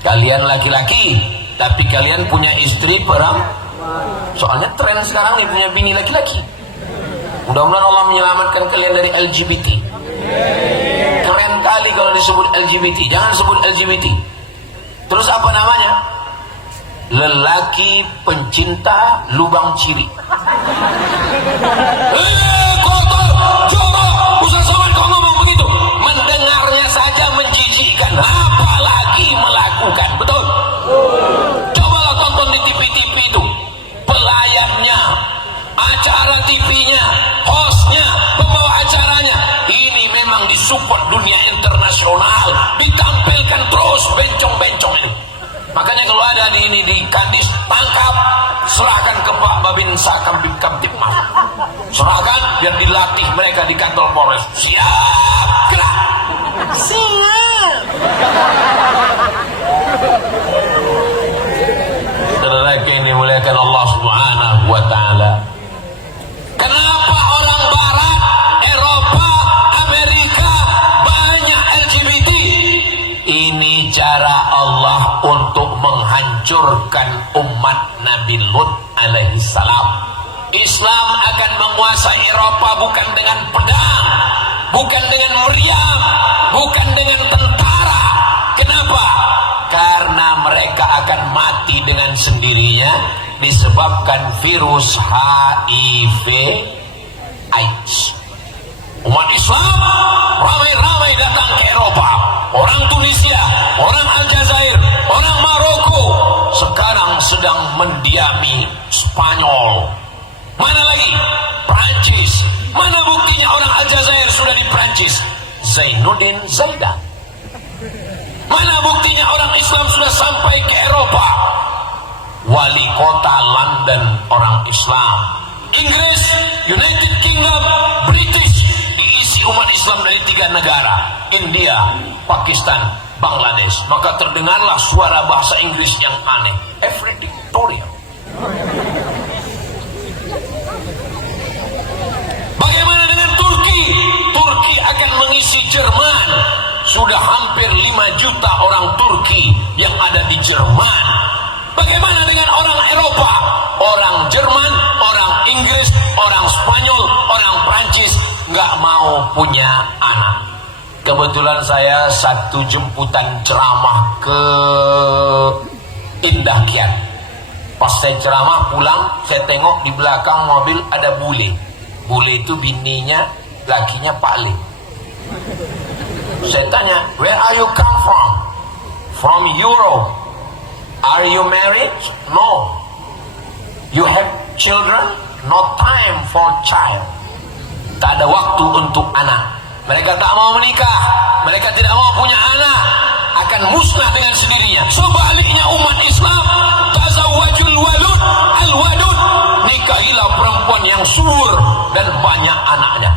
Kalian laki-laki, tapi kalian punya istri perempuan. Soalnya tren sekarang nih punya bini laki-laki. Mudah-mudahan Allah menyelamatkan kalian dari LGBT. Keren kali kalau disebut LGBT. Jangan sebut LGBT. Terus apa namanya? Lelaki pencinta lubang ciri. Kotor, jorok, Ustaz Somad kau ngomong begitu. Mendengarnya saja menjijikkan, apalagi melakukan. Betul? Cobalah tonton di TV-TV itu, pelayannya, acara TV-nya, hostnya, pembawa acaranya. Ini memang disupport dunia internasional, ditampilkan terus bencong-bencong itu. Makanya kalau ada di ini di Kadis, tangkap, serahkan ke Pak Babinsa Kamtipmas, serahkan biar dilatih mereka di kantor Polres. Siap, gerak. Siap. Saudara yang dimuliakan Allah Subhanahu wa taala. Kenapa orang barat, Eropa, Amerika banyak LGBT? Ini cara Allah untuk menghancurkan umat Nabi Lut alaihi salam. Islam akan menguasai Eropa bukan dengan pedang, bukan dengan meriam, bukan dengan tentara. Kenapa? Karena mereka akan mati dengan sendirinya disebabkan virus HIV AIDS. Umat Islam ramai-ramai datang ke Eropa. Orang Tunisia, orang Aljazair, orang Maroko, sekarang sedang mendiami Spanyol. Mana lagi? Prancis. Mana buktinya orang Aljazair sudah di Prancis? Zainuddin Zaidan. Mana buktinya orang Islam sudah sampai ke Eropa? Wali kota London orang Islam. Inggris, United Kingdom, British, diisi umat Islam dari 3 negara, India, Pakistan, Bangladesh, maka terdengarlah suara bahasa Inggris yang aneh, valedictorian. Bagaimana dengan Turki? Turki akan mengisi Jerman. Sudah hampir 5 juta orang Turki yang ada di Jerman. Bagaimana dengan orang Eropa? Orang Jerman, orang Inggris, orang Spanyol, orang Prancis nggak mau punya anak. Kebetulan saya satu jemputan ceramah ke Indah Kiat. Pas saya ceramah pulang, saya tengok di belakang mobil ada bule. Bule itu bininya, lakinya Pak Le. Saya tanya, where are you come from? From Europe. Are you married? No. You have children? No time for child. Tak ada waktu untuk anak. Mereka tak mau menikah. Mereka tidak mau punya anak. Akan musnah dengan sendirinya. Sebaliknya umat Islam, tazawwajul walud al-wadud. Nikahilah perempuan yang subur dan banyak anaknya.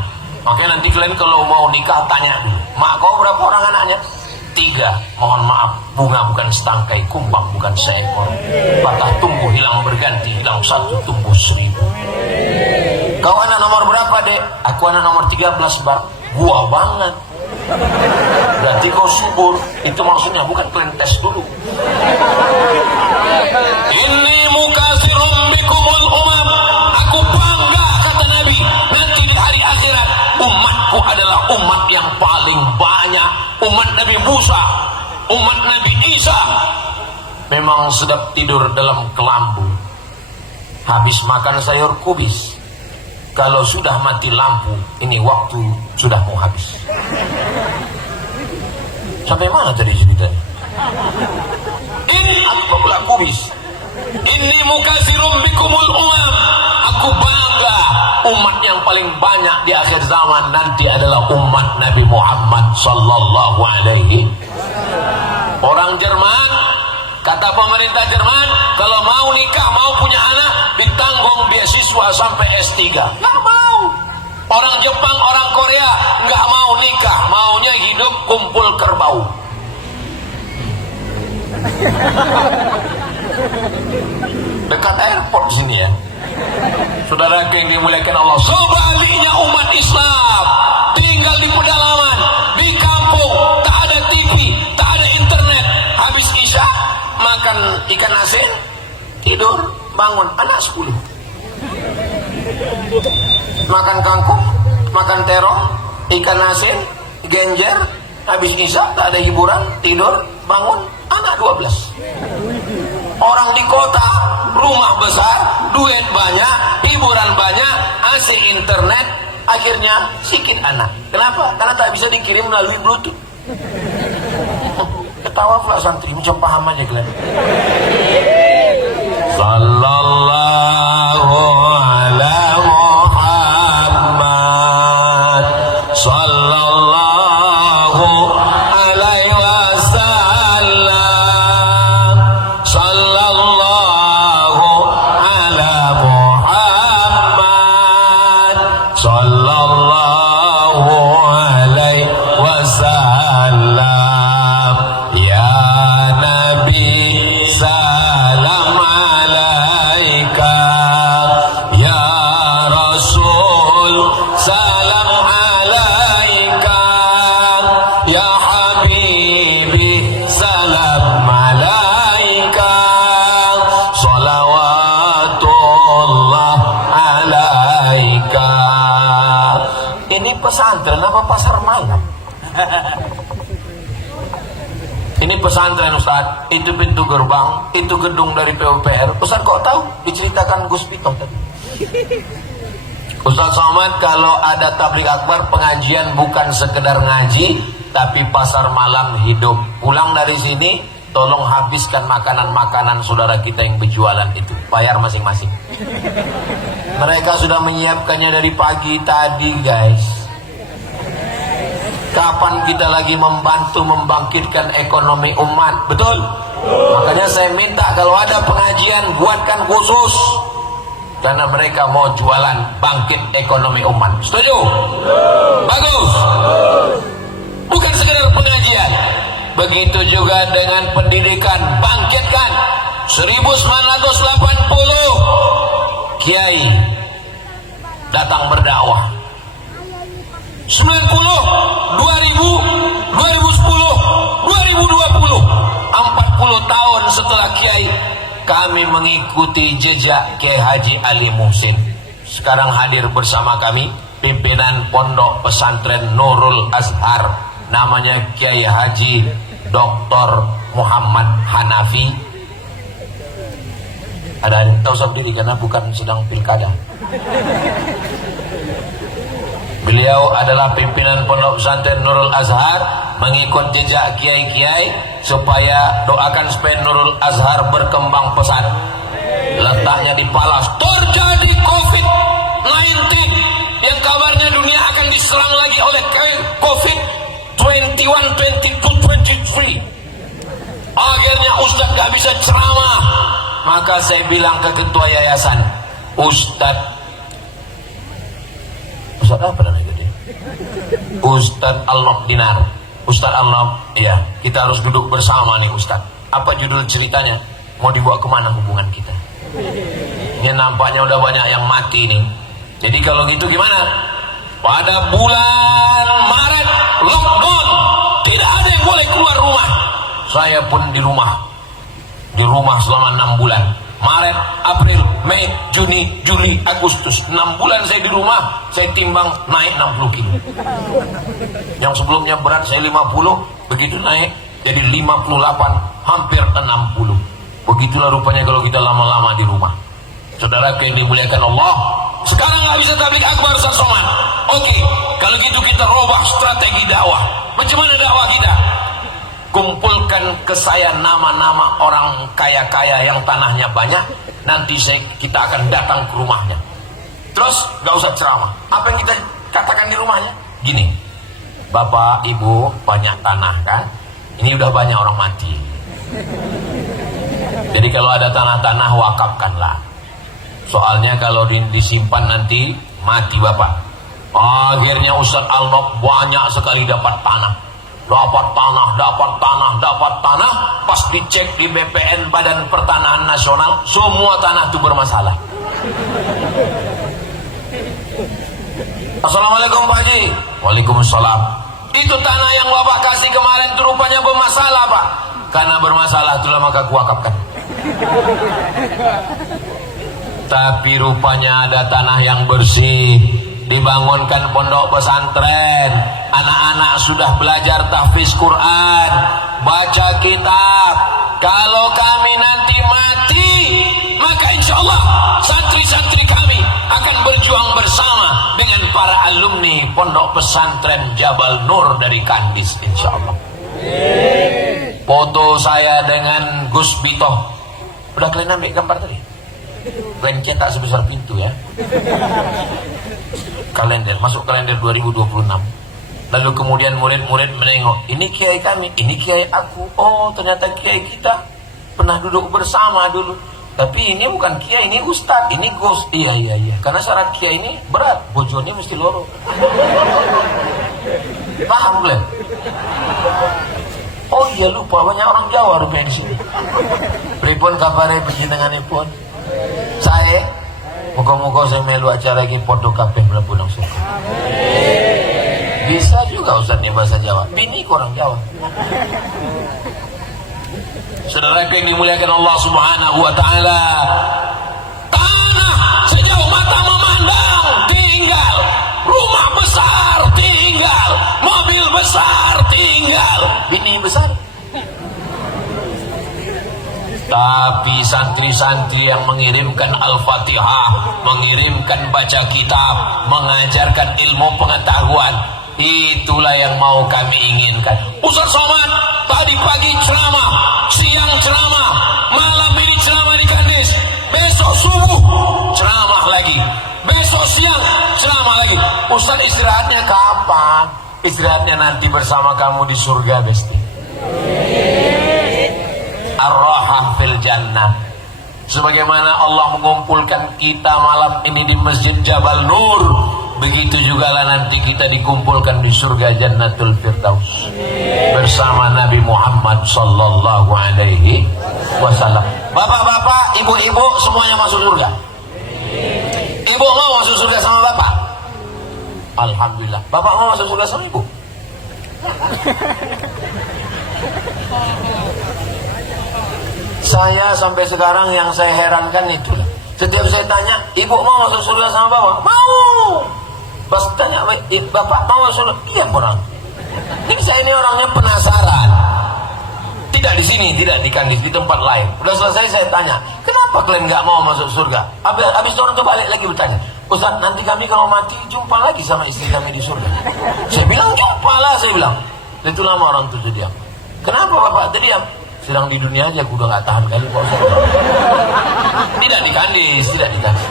Makanya nanti kalian kalau mau nikah tanya dulu, mak kau berapa orang anaknya? 3. Mohon maaf, bunga bukan setangkai, kumbang bukan seekor. Patah tumbuh hilang berganti, hilang 1 tumbuh 1000. Kau anak nomor berapa, Dek? Aku anak nomor 13, Bang. Gua banget. Berarti kau subur. Itu maksudnya, bukan kalian tes dulu. Inni mukasirun bikumul umam. Aku bangga, kata Nabi, nanti di hari akhirat umatku adalah umat yang paling banyak. Umat Nabi Musa, umat Nabi Isa. Memang sedap tidur dalam kelambu, habis makan sayur kubis. Kalau sudah mati lampu, ini waktu sudah mau habis. Sampai mana tadi ceritanya? Ini aku pula kubis. Ini mukasirum bikumul umam. Aku bangga umat yang paling banyak di akhir zaman nanti adalah umat Nabi Muhammad sallallahu alaihi. Orang Jerman, kata pemerintah Jerman, kalau mau nikah, mau punya anak, ditanggung beasiswa sampai S3. Nggak mau. Orang Jepang, orang Korea nggak mau nikah, maunya hidup kumpul kerbau. Dekat airport sini ya. Saudara yang dimuliakan Allah, sebaliknya umat Islam tinggal di pedalaman, di kampung, tak ada TV, tak ada internet. Habis isya makan ikan asin, tidur, bangun, anak 10. Makan kangkung, makan terong, ikan asin, genjer, habis isya tak ada hiburan, tidur, bangun, anak 12. Orang di kota, rumah besar, duit banyak, hiburan banyak, AC internet, akhirnya sikit anak. Kenapa? Karena tak bisa dikirim melalui Bluetooth. Ketawa pula santri, macam paham aja kalian. Sallallahu ala Muhammad, sallallahu alaihi wasallam, sallallahu ala Muhammad, sallallahu alaihi wasallam. Ya Nabi salam alaika, ya Rasul salam alaika, ya Habibi salam alaika, salawatullah alaika. Ini pesantren apa pasar malam? Ini pesantren Ustaz, itu pintu gerbang, itu gedung dari PUPR. Ustaz kok tahu? Diceritakan Gus Pito tadi. Ustaz Somad, kalau ada tabligh akbar, pengajian bukan sekedar ngaji, tapi pasar malam hidup. Pulang dari sini, tolong habiskan makanan-makanan saudara kita yang berjualan itu. Bayar masing-masing. Mereka sudah menyiapkannya dari pagi tadi, guys. Kapan kita lagi membantu membangkitkan ekonomi umat? Betul? Makanya saya minta kalau ada pengajian buatkan khusus, karena mereka mau jualan bangkit ekonomi umat. Setuju? Bagus. Begitu juga dengan pendidikan, bangkitkan. 1980 Kiai datang berdakwah. 90, 2000, 2010, 2020, 40 tahun setelah Kiai, kami mengikuti jejak Kiai Haji Ali Muhsin. Sekarang hadir bersama kami pimpinan Pondok Pesantren Nurul Azhar, namanya Kiai Haji Dr. Muhammad Hanafi. Ada yang tahu sendiri karena bukan sedang pilkada. Beliau adalah pimpinan Pondok Pesantren Nurul Azhar, mengikut jejak kiai-kiai supaya doakan supaya Nurul Azhar berkembang pesat. Letaknya di Palas. Terjadi COVID-19 yang kabarnya dunia akan diserang lagi oleh COVID 21, 22, 23. Akhirnya Ustadz gak bisa ceramah. Maka saya bilang ke ketua yayasan, Ustadz apa namanya dia? Ustadz Al-Nob Dinar. Ustadz Al-Nob, iya, kita harus duduk bersama nih Ustadz. Apa judul ceritanya? Mau dibawa kemana hubungan kita? Ini nampaknya udah banyak yang mati nih. Jadi kalau gitu gimana? Pada bulan Maret lockdown, tidak ada yang boleh keluar rumah. Saya pun di rumah selama 6 bulan. Maret, April, Mei, Juni, Juli, Agustus, 6 bulan saya di rumah. Saya timbang naik 60 kilo. Yang sebelumnya berat saya 50, begitu naik jadi 58, hampir 60. Begitulah rupanya kalau kita lama-lama di rumah. Saudara yang dimuliakan Allah, sekarang nggak bisa tabligh akbar Ustaz Somad. Oke, kalau gitu kita robah strategi dakwah. Macam mana dakwah kita? Kumpulkan ke saya nama-nama orang kaya-kaya yang tanahnya banyak. Nanti kita akan datang ke rumahnya. Terus gak usah ceramah. Apa yang kita katakan di rumahnya? Gini, Bapak, Ibu banyak tanah kan? Ini udah banyak orang mati. Jadi kalau ada tanah-tanah wakafkanlah. Soalnya kalau disimpan nanti mati Bapak. Akhirnya Ustadz Al-Nob banyak sekali dapat tanah. Dapat tanah, pas dicek di BPN Badan Pertanahan Nasional, semua tanah itu bermasalah. Assalamualaikum Pak Haji. Waalaikumsalam. Itu tanah yang Bapak kasih kemarin itu rupanya bermasalah Pak. Karena bermasalah itulah maka kuwakafkan. Tapi rupanya ada tanah yang bersih. Dibangunkan pondok pesantren, anak-anak sudah belajar tahfiz Quran, baca kitab. Kalau kami nanti mati, maka insya Allah santri-santri kami akan berjuang bersama dengan para alumni pondok pesantren Jabal Nur dari Kandis, insya Allah. Foto saya dengan Gus Bito, udah kalian ambil gambar tadi? Kalian cetak sebesar pintu ya. Kalender, masuk kalender 2026. Lalu kemudian murid-murid menengok, ini kiai kami, ini kiai aku. Oh, ternyata kiai kita pernah duduk bersama dulu. Tapi ini bukan kiai, ini ustad, ini gus. Iya. Karena syarat kiai ini berat, bojone mesti loro. Paham boleh? Oh iya, lupa banyak orang Jawa rupanya di sini. Pripun kabare panjenenganipun? Saya moga-moga saya melu acara iki podo kabeh mlebu nang surga. Bisa juga Ustaznya bahasa Jawa. Bini orang Jawa. Saudara yang dimuliakan Allah Subhanahu wa taala. Tanah sejauh mata memandang tinggal, rumah besar tinggal, mobil besar tinggal, bini besar. Tapi santri-santri yang mengirimkan Al-Fatihah, mengirimkan baca kitab, mengajarkan ilmu pengetahuan, itulah yang mau kami inginkan. Ustaz Somad tadi pagi ceramah, siang ceramah, malam ini ceramah di Kandis, besok subuh ceramah lagi, besok siang ceramah lagi. Ustaz istirahatnya kapan? Istirahatnya nanti bersama kamu di surga, Besti. Ar-Rahah fil Jannah. Sebagaimana Allah mengumpulkan kita malam ini di Masjid Jabal Nur Begitu juga lah nanti kita dikumpulkan di surga Jannatul Firdaus bersama Nabi Muhammad sallallahu alaihi wasallam. Bapak-bapak, ibu-ibu semuanya masuk surga. Ibu mau masuk surga sama bapak? Alhamdulillah. Bapak mau masuk surga sama ibu? Saya sampai sekarang yang saya herankan itu, setiap saya tanya, ibu mau masuk surga sama bapak? Mau. Pas tanya, bapak mau masuk surga? Iya orang. Ini saya ini orangnya penasaran. Tidak di sini, tidak di Kandis, di tempat lain. Udah selesai saya tanya, kenapa kalian nggak mau masuk surga? Habis orang itu balik lagi bertanya, Ustaz, nanti kami kalau mati jumpa lagi sama istri kami di surga. Saya bilang jumpa lah, saya bilang. Itu lama orang itu terdiam. Kenapa bapak terdiam? Sedang di dunia aja, aku udah nggak tahan kali Pak Ustaz. Tidak di Kandis, tidak di Kandis.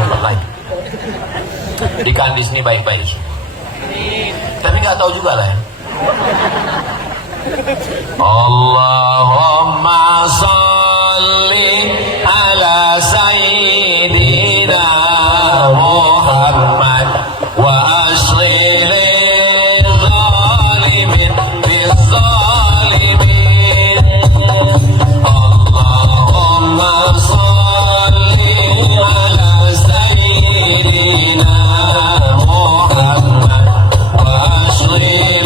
Tempat lain. Di Kandis ini baik-baik. Tapi nggak tahu juga lah ya. Allahumma salli ala sayyidina Muhammad wa asli zalimin bizzalimin. Allahumma salli ala sayyidina Muhammad wa asli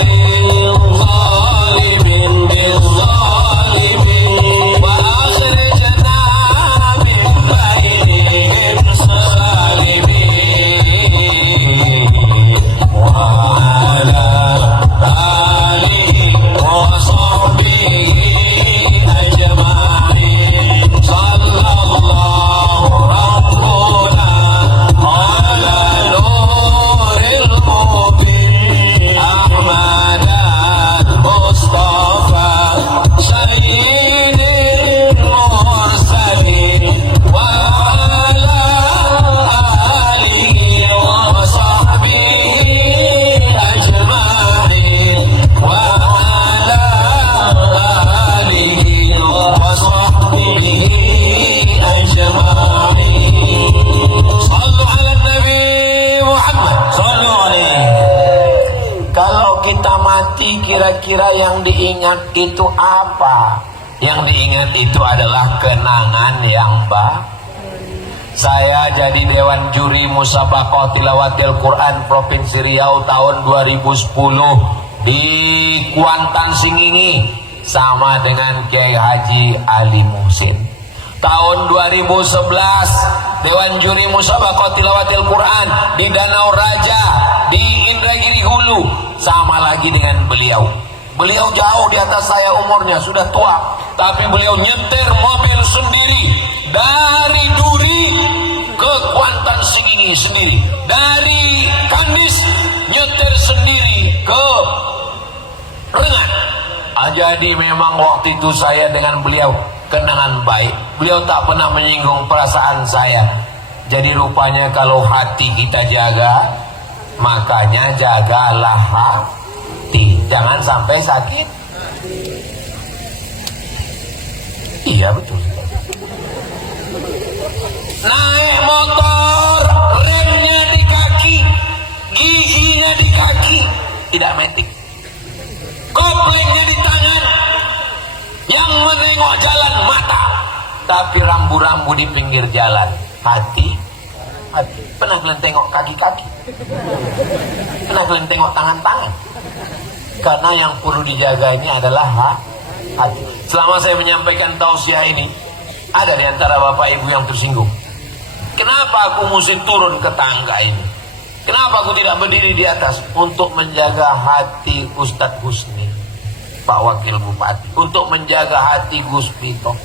kira-kira yang diingat itu apa? Yang diingat itu adalah kenangan yang baik. Saya jadi Dewan Juri Musabaqah Tilawatil Quran Provinsi Riau tahun 2010 di Kuantan Singingi sama dengan Kiai Haji Ali Muhsin. Tahun 2011 Dewan Juri Musabaqah Tilawatil Quran di Danau Raja di Indragiri Hulu sama lagi dengan beliau. Beliau jauh di atas saya umurnya, sudah tua, tapi beliau nyetir mobil sendiri dari Duri ke Kuantan Singingi sendiri, dari Kandis nyetir sendiri ke Rengat. Jadi memang waktu itu saya dengan beliau kenangan baik. Beliau tak pernah menyinggung perasaan saya. Jadi rupanya kalau hati kita jaga, makanya jagalah hati, jangan sampai sakit. Iya betul. Naik motor, remnya di kaki, giginya di kaki, tidak metik. Koplengnya di tangan, yang menengok jalan mata, tapi rambu-rambu di pinggir jalan. Hati. Pernah kalian tengok kaki-kaki? Pernah kalian tengok tangan-tangan? Karena yang perlu dijaga ini adalah hati. Selama saya menyampaikan tausiah ini, ada di antara bapak ibu yang tersinggung. Kenapa aku mesti turun ke tangga ini? Kenapa aku tidak berdiri di atas? Untuk menjaga hati Ustadz Husni, Pak Wakil Bupati, untuk menjaga hati Gus Pito,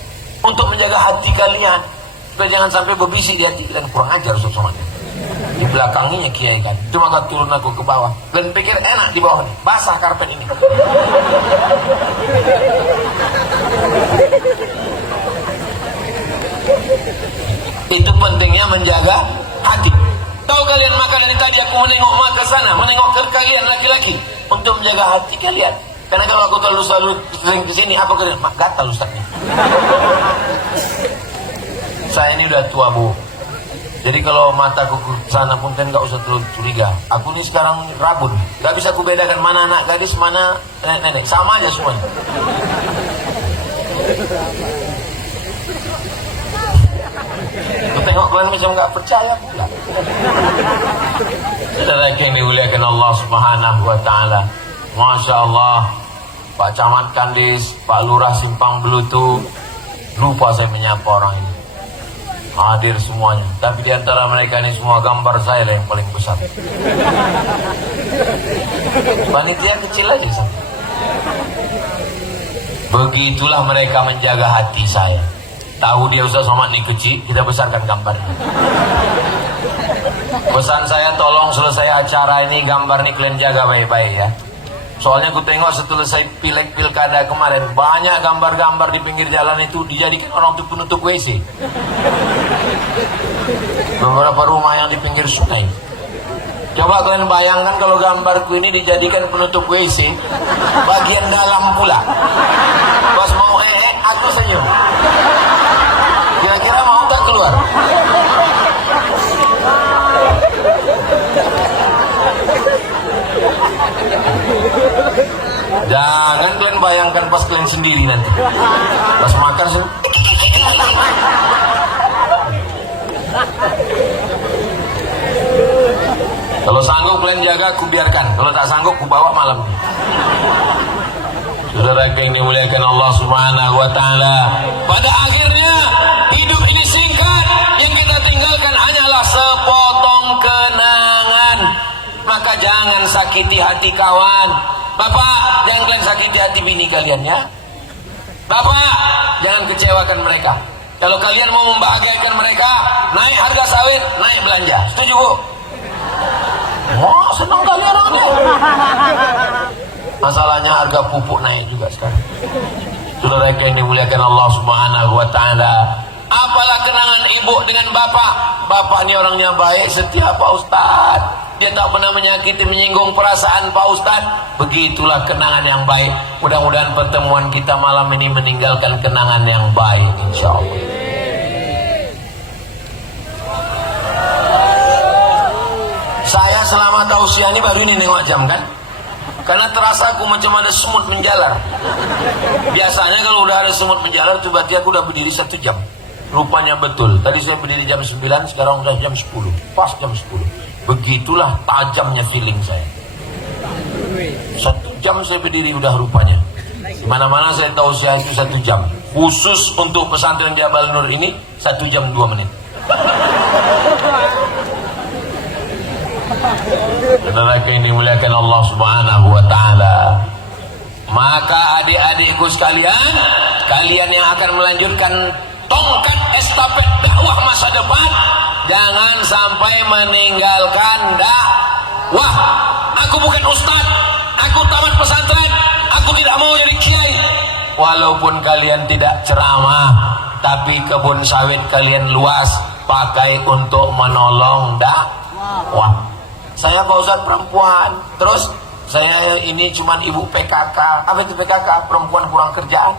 untuk menjaga hati kalian, supaya jangan sampai berbisik di hati dan kurang ajar Ustadz. Di belakangnya kiai kan, cuma kan turun aku ke bawah dan pikir enak di bawah nih, basah karpet ini. Itu pentingnya menjaga hati. Tahu kalian makanan ini tadi aku menengok ke sana, menengok ke kalian laki-laki untuk menjaga hati kalian. Karena kalau aku selalu sering ke sini, apa kalian? Mak gatal Ustaz nih. Saya ini udah tua bu, Jadi kalau mataku ke sana pun kan nggak usah terlalu curiga. Aku ini sekarang rabun, nggak bisa aku bedakan mana anak gadis, mana nenek-nenek, sama aja semuanya. Aku tengok kalian macam nggak percaya pula. Saudara yang dimuliakan Allah Subhanahu Wa Taala, Masya Allah, Pak Camat Kandis, Pak Lurah Simpang Belutu, lupa saya menyapa orang ini. Hadir semuanya, tapi di antara mereka ini semua gambar saya lah yang paling besar. Panitia kecil aja sama. Begitulah mereka menjaga hati saya. Tahu dia Ustaz Somad ini kecil, kita besarkan gambarnya. Pesan saya, tolong selesai acara ini gambar ini kalian jaga baik-baik ya. Soalnya aku tengok setelah saya pilkada kemarin, banyak gambar-gambar di pinggir jalan itu dijadikan orang untuk penutup WC. Beberapa rumah yang di pinggir sungai. Coba kalian bayangkan kalau gambarku ini dijadikan penutup WC, bagian dalam pula. Pas mau aku senyum. Kira-kira mau tak keluar? Jangan kalian bayangkan pas kalian sendiri nanti. Pas makan sih. Kalau sanggup kalian jaga, aku biarkan. Kalau tak sanggup, aku bawa malam. Saudara yang dimuliakan Allah Subhanahu Wa Taala, pada akhirnya hidup ini singkat. Yang kita tinggalkan hanyalah sepotong kenangan. Maka jangan sakiti hati kawan. Bapak, jangan kalian sakiti hati bini kalian ya. Bapak, jangan kecewakan mereka. Kalau kalian mau membahagiakan mereka, naik harga sawit, naik belanja. Setuju Bu? Oh, senang kali orangnya. Masalahnya harga pupuk naik juga sekarang. Saudara yang dimuliakan Allah Subhanahu Wa Taala, apalah kenangan ibu dengan bapak. Bapak ini orangnya baik, setia Pak Ustaz. Dia tak pernah menyakiti, menyinggung perasaan Pak Ustaz. Begitulah kenangan yang baik. Mudah-mudahan pertemuan kita malam ini meninggalkan kenangan yang baik, insya Allah. Saya selama tausiah ini baru ini nengok jam kan, karena terasa aku macam ada semut menjalar. Biasanya kalau udah ada semut menjalar itu berarti aku udah berdiri 1 jam. Rupanya betul, tadi saya berdiri jam 9, sekarang udah jam 10, pas jam 10. Begitulah tajamnya feeling saya. 1 jam saya berdiri udah rupanya. Dimana-mana saya tausiah itu 1 jam. Khusus untuk pesantren Jabal Nur ini 1 jam 2 menit. Saudara yang dimuliakan Allah Subhanahu Wa Taala, maka adik-adikku sekalian, kalian yang akan melanjutkan tongkat estafet dakwah masa depan, jangan sampai meninggalkan dakwah. Aku bukan ustaz, aku tamat pesantren, aku tidak mau jadi kiai. Walaupun kalian tidak ceramah, tapi kebun sawit kalian luas, pakai untuk menolong dakwah. Saya Pak Ustaz perempuan, terus saya ini cuman ibu PKK. Apa itu PKK? Perempuan kurang kerjaan.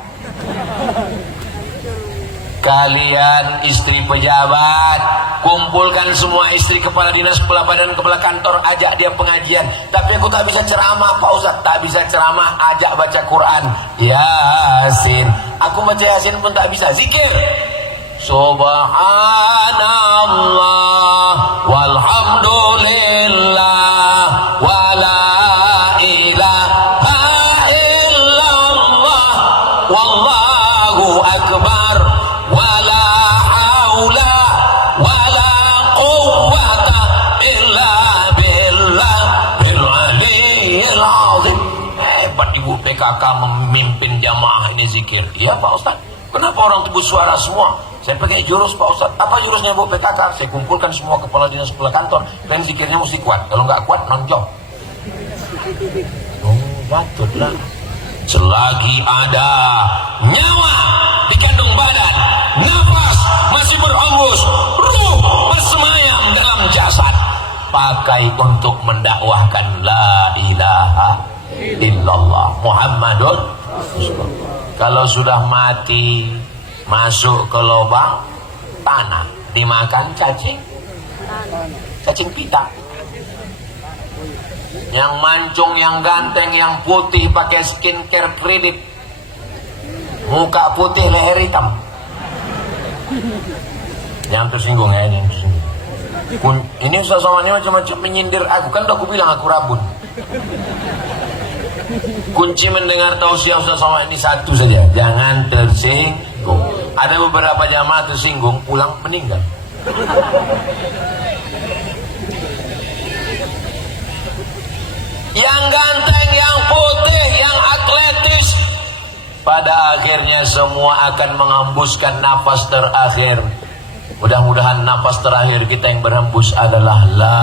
Kalian istri pejabat, kumpulkan semua istri kepala dinas, kepala badan, kepala kantor, ajak dia pengajian. Tapi aku tak bisa ceramah Pak Ustaz, tak bisa ceramah, ajak baca Quran, Yasin. Aku baca Yasin pun tak bisa. Zikir Subhanallah walhamdulillah wala ilaha illallah wallahu akbar wala haula wala quwwata illa billah bil aliyyil azim. Hebat ibu PKK memimpin jamaah ini zikir. Iya Pak Ustaz. Kenapa orang itu bersuara semua? Saya pakai jurus Pak Ustaz. Apa jurusnya Bu PKK? Saya kumpulkan semua kepala dinas, kepala kantor. Dan zikirnya mesti kuat. Kalau nggak kuat, nonjok. Oh, patutlah. Selagi ada nyawa di kandung badan, nafas masih berhembus, ruh bersemayam dalam jasad, pakai untuk mendakwahkan la ilaha illallah Muhammadun Rasulullah. Kalau sudah mati, masuk ke lubang tanah, dimakan cacing, Cacing pita. Yang mancung, yang ganteng, yang putih pakai skincare kredit. Muka putih, leher hitam. Yang tersinggung ya, yang tersinggung. Ini sosok ini macam-macam menyindir aku, kan udah aku bilang aku rabun. Kunci mendengar tausiah Ustaz Somad ini satu saja, jangan tersinggung. Ada beberapa jamaah tersinggung, pulang meninggal. Yang ganteng, yang putih, yang atletis, pada akhirnya semua akan menghembuskan nafas terakhir. Mudah-mudahan nafas terakhir kita yang berhembus adalah la